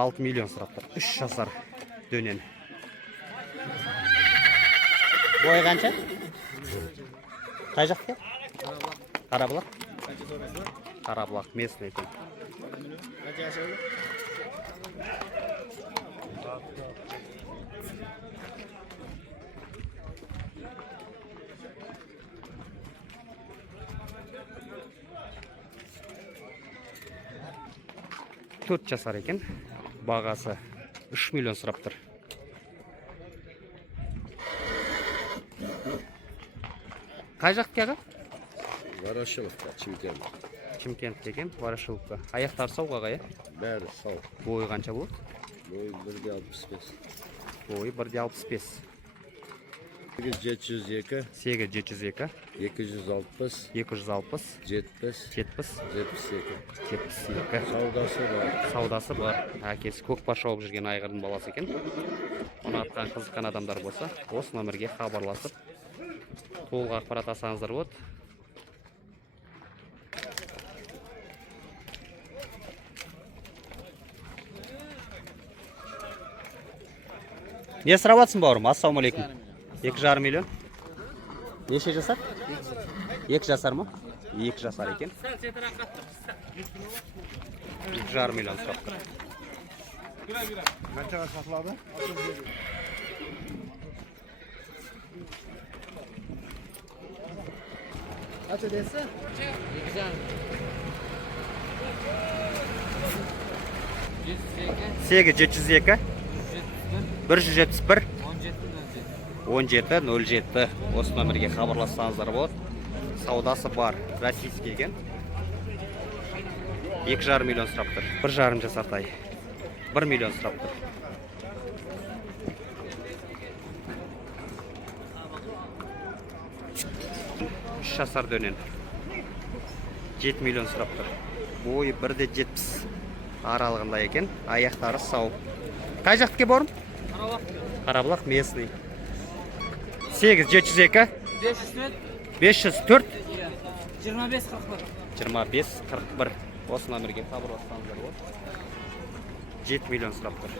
Алты миллион сұрапты. 3 жасар дөнен. Бойы қанша? Қай жақта? Қарабұлақ. Қарабұлақ местный екен. 4 жасар екен. Бағасы 3 миллион сұрап тұр. Қай жақта аға? Ворошиловка, Чимкент. Чимкент деген Ворошиловка. Аяқтар сау қағай? Бәрі сау. Бойы қанша болады? Бойы 1,65. Бойы 1,65. 702, 702, 260, 260, 70, 70, 72. 72. Саудасы бар. Саудасы бар. Әкесі көкпар шауып жүрген айғырдың баласы екен. Оны атқан қызыққан адамдар болса, осы номерге хабарласып, толық ақпарат алсаңыздар болады. Не сұрап жатсың бауырым? Ассалаумағалейкум. 2,5 миллион. Неше жасар? 2 жасар ма? 2 жасар екен. 2,5 миллион сұрап тұр. Қаншаға сатылады? Қанша десі? 702, 171, 1707. Осы номерге хабарлассаңыздар болады. Саудасы бар. Российский екен. 2,5 миллион сұрап тұр. 1,5 жасар тай. 1 миллион сұрап тұр. Үш жасар дөнен. 7 миллион сұрап тұр. Бойы 1,70 аралығында екен. Аяқтары сау. Қай жақтыке бауырым? Қарабұлақ местный. 8,702, 504, 25,41. Осы номерге хабарлассаңыздар болады. 7 миллион сұрап тұр.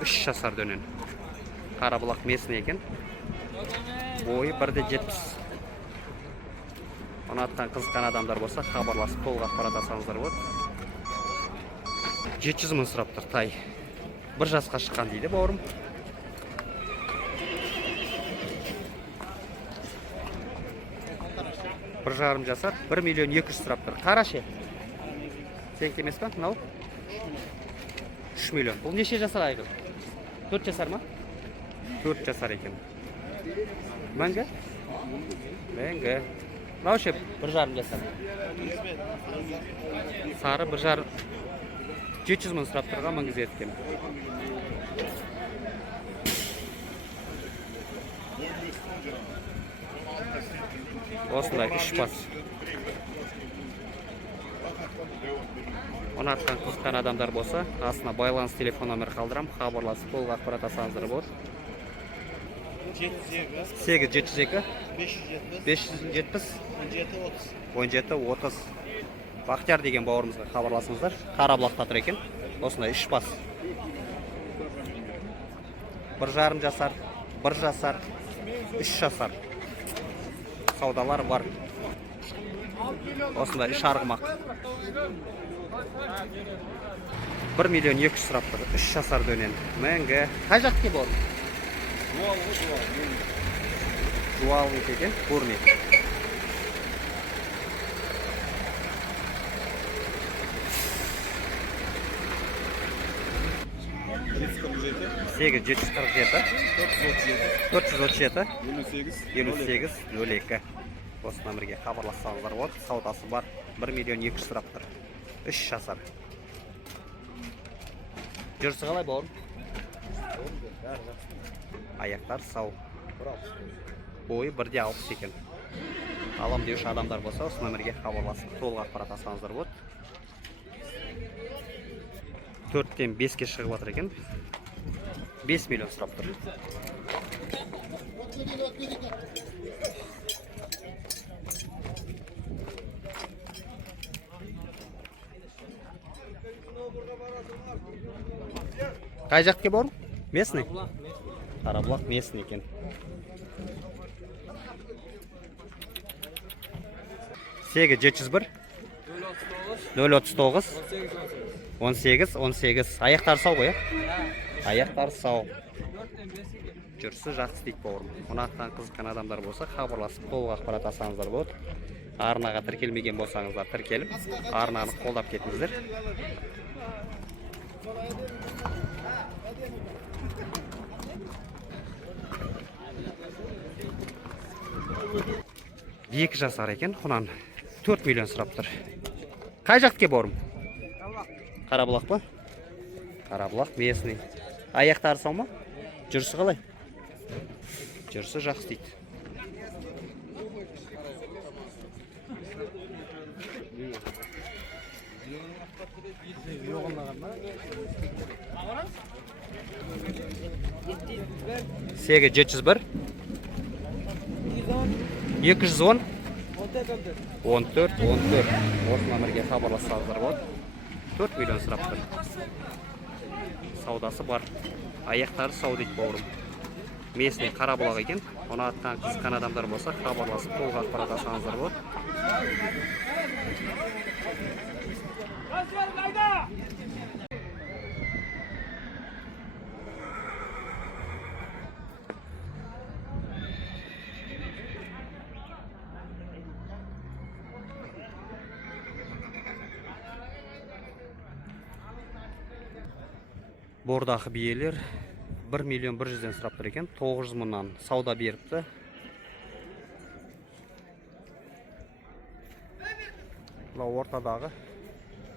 3 жасар дөнен. Қарабұлақ местный екен. Бойы 1,70. Оны аттан қызыққан адамдар болса, хабарласып толық ақпарат алсаңыздар болады. 700 мың сұрап тұр тай. 1 жасқа шыққан дейді бауырым. 1,5 жасар, 1 миллион 200 сұрап тұр. Қарашы. Сен кемес па? Мынау? 3 миллион. Бұл неше жасар айғыр? 4 жасар ма? 4 жасар екен. Мәңгі? Мәңгі. Мынау ше 1,5 жасар. Сары 1,5. 700 мың сұрап тұрған маңыз еткен. Осындай 3 бас. Оны атқан қызыққан адамдар болса, астына байланыс телефон номер қалдырам, хабарласып толық ақпарат алсаңыздар болады. 8,702, 570, 17,30. Бақтияр деген бауырымызға хабарласыңыздар. Қарабұлақта тұр екен. Осындай 3 бас. 1,5 жасар, 1 жасар, 3 жасар. Саудалар бар. Осындай 3 арғымақ. 1 миллион 200 сұрап тұр. 3 жасар дөнен. Мәңгі. Қай жақты ке бауырым? Жуалғы екен. Көрмек. 8,747, 437, 58, 02. Осы номерге хабарлассаңыздар болады. Саудасы бар. 1 миллион 200 сұрап тұр. 3 жасар. Жүрісі қалай бауырым? Аяқтар сау. Бойы 1.60 екен. Алам деуші адамдар болса, осы нөмірге хабарласып, толық ақпарат алсаңыздар болады. 4-тен 5-ке шығып жатыр екен. 5 миллион сұрап тұр. Қай жаққа бару? Местный? Қарабұлақ местный екен. Сегі 701 039 18. Аяқтар сау ғой, аяқтар сау. Жүрсі жақсы дейді бауырым. Ұнатқан қызыққан адамдар болса, хабарласып, толық ақпарат алсаңыздар болады. Арнаға тіркелмеген болсаңыздар, тіркеліп, арнаны қолдап кетіңіздер. Екі жасар екен, құнан 4 миллион сұрап тұр. Қай жаққа бауырым? Қарабұлақ па? Қарабұлақ местный. Аяқтары сау ма? Жүрсі қалай? Жүрсі жақсы дейді. Сегі 701 210 14. Осы номерге хабарлассаңыздар болады. 4 миллион сұрап тұр. Саудасы бар. Аяқтары сау дейді бауырым. Местный Қарабұлақ екен. Ұнатқан қызыққан адамдар болса, хабарласып, толық ақпарат алсаңыздар болады. Бордағы биелер 1 миллион 100-ден сұрап тұр екен. 900 мыңнан сауда беріпті. Бұл ортадағы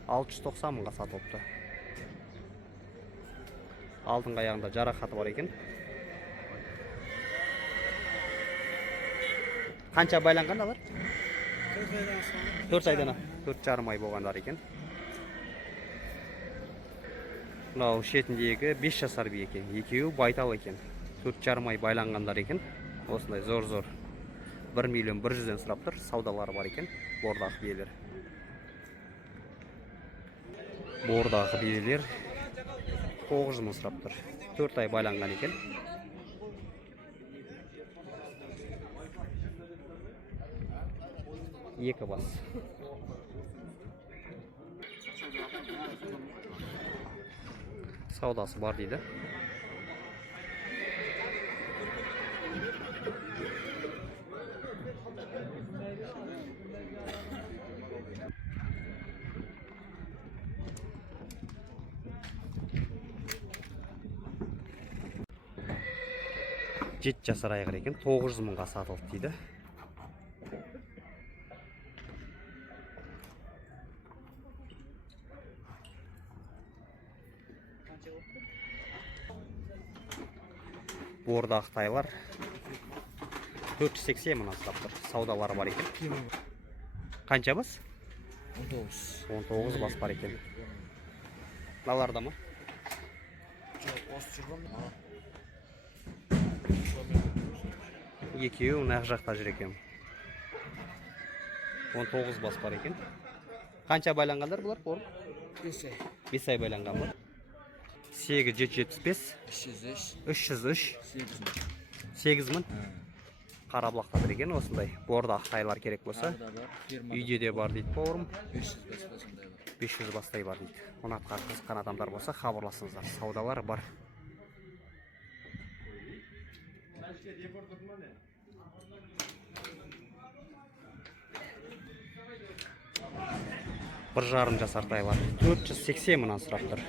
690 мыңға сатылыпты. Алдыңғы аяғында жарақаты бар екен. Қанша байланған алар? 4 айдан 4,5 ай болғандар екен. Мынау шетіндегі 5 жасар бие екен. Екеуі байтал екен. 4,5 ай байланғандар екен. Осындай зор-зор 1 миллион 100-ден сұрап тұр. Саудалары бар екен. Бордағы биелер. Бордағы биелер 900 мың сұрап тұр. 4 ай байланған екен. Екі бас. Саудасы бар дейді. Жеті жасар айғыр екен, 900 мыңға сатылды дейді. Бордағы тайлар 480 мыңнан сұрап тұр. Саудалары бар екен. Қанша бас? 19 бас бар екен. Мыналарда ма? Екеуі нақ жақта жүр екен. 19 бас бар екен. Қанша байланғандар бұлар? 5 ай байланған бар. Сегі 775 303 8 мың. Қарабұлақта бір екен осындай. Бордағы тайлар керек болса, үйде де бар дейді бауырым. 500 бастай бар дейді. Ұнатқан қызыққан адамдар болса, хабарласыңыздар. Саудалары бар. Бір жарым жасар тайлар 480 мыңнан сұрап тұр.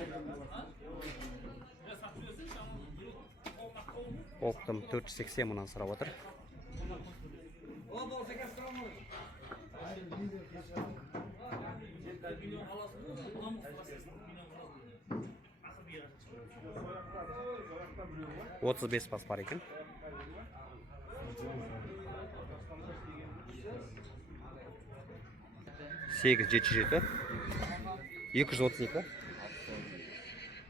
Оптым 480 мыңнан сұрап отыр. 35 бас бар екен. 877 232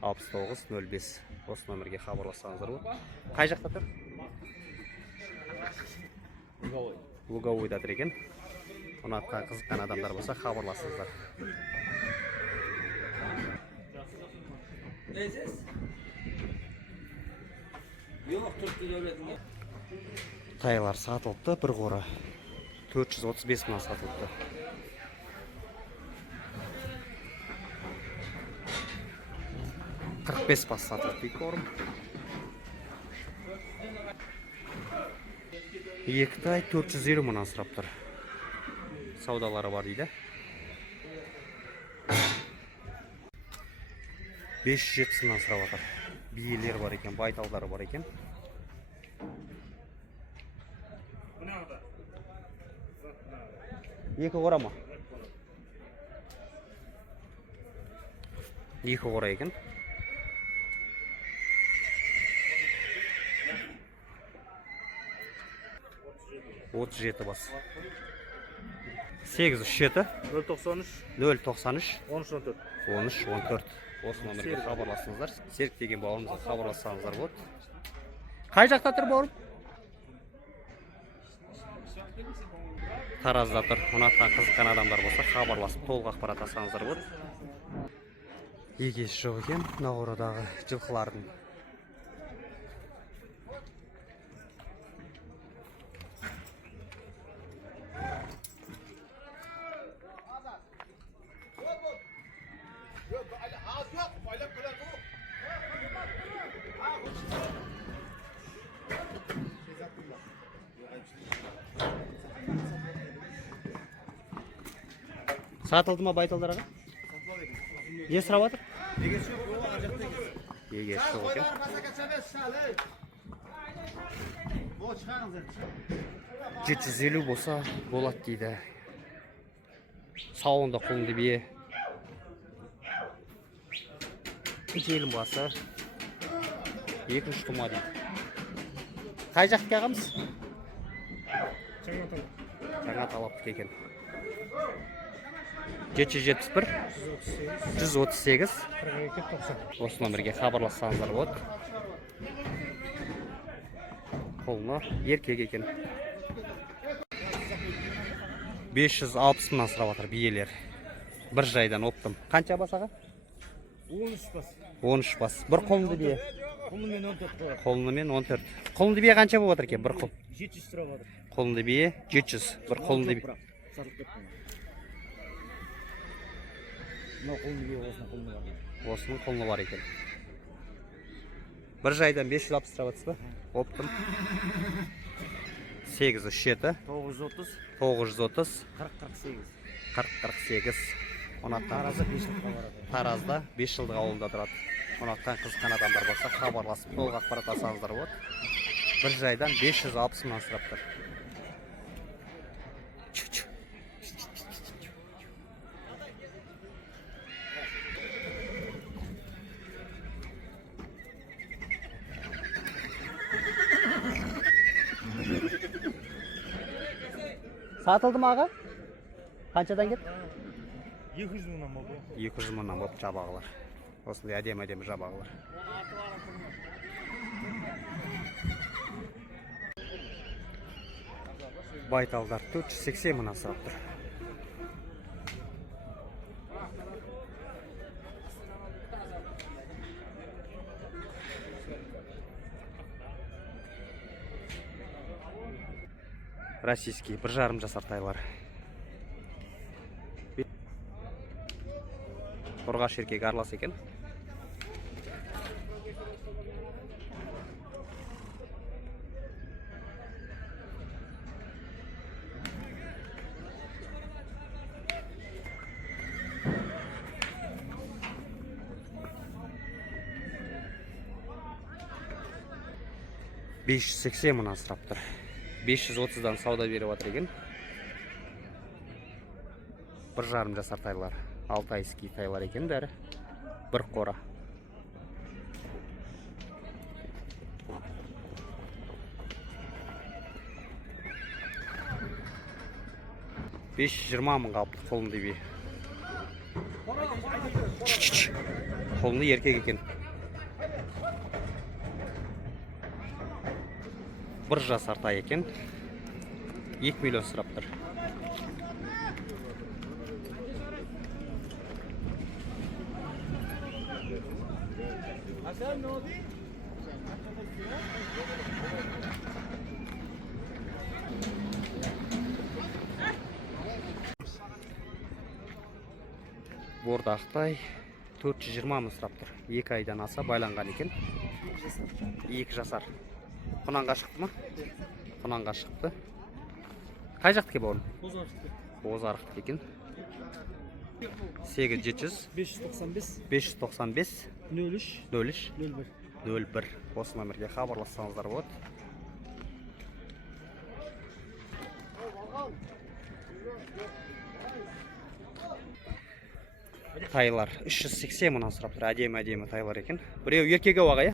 6905 осы номерге хабарлассаңыздар болады. Қай жақта тұр? Луговойда тұр екен. Ұнатқан қызыққан адамдар болса хабарласыңыздар. Тайлар сатылыпты, бір қора 435 мыңнан сатылыпты. Бес бас сатылыпты екі орым. Екі тай 450 мыңнан сұрап тұр. Саудалары бар дейді. 570 мыңнан сұрап жатыр. Биелер бар екен, байталдары бар екен. Екі қора ма? Екі қора екен. 37 бас. 837 093 093 1314. 1314. Осы номерге хабарласыңыздар. Серік деген бауырымызға хабарлассаңыздар болады. Қай жақта тұр бауырым? Таразда тұр. Ұнатқан қызыққан адамдар болса хабарласып толық ақпарат алсаңыздар болады. Егесі жоқ екен Наурадағы жылқылардың. Сатылды ма байталдар аға? Не сұрап жатыр? Егесі жоқ екен. 750 болса болады дейді. Сауында құлынды бие. Желім басы. Екінші тұма дейді. Қай жаққа ағамыз? Жаңа талапты екен. 771 138 осы номерге хабарлассаңыздар болады. Қолына еркек екен. 560 мыңнан сұрап жатыр биелер. Бір жайдан оптым. Қанша бас аға? 13 бас. 13 бас. Бір қолынды бие. Қолымен 14 қояды. Қолымен 14. Қолынды бие қанша болып жатыр екен? Бір қол. 700 сұрап жатыр. Қолынды бие 700. Бір қолынды бие. Сатылып кетті. Мынау қолынды бие, осының қолыны бар. Осының қолыны бар екен. Бір жайдан 560 сұрап жатсыз ба? Оптым. 837 930 930 40-48. 40-48. Таразда 5 жылға барады. Таразда 5 жылдық ауылда тұрады. Ұнатқан қызыққан адамдар болса хабарласып толық ақпарат алсаңыздар болады. Бір жайдан 560 мыңнан сұрап тұр. Сатылды ма аға? Қаншадан кет? 200 мыңнан болды. 200 мыңнан болып жабағылар. Осындай әдем-әдем жабағылар. Байталдар 480 мыңнан сұрап тұр. Российский 1,5 жасар тайлар. Ұрғаш еркек арлас екен. $580 мыңнан сұрап тұр. 530-дан сауда беріп жатыр екен. 1,5 жасар тайлар. Алтайский тайлар екен бәрі. Бір қора. 520 мыңға алыпты қолынды бие. Қолынды еркек екен. 1 жасар тай екен. 2 миллион сұрап тұр. Бордақтай 420 мың сұрап тұр. 2 айдан аса байланған екен. 2 жасар. Құнанға шықты ма? Құнанға шықты. Қай жақтыке бауырым? Бозарықты екен. 8700 595 03 01 осы номерге хабарлассаңыздар болады. Тайлар 380 мыңнан сұрап тұр. Әдемі тайлар екен. Біреу еркегі уағай.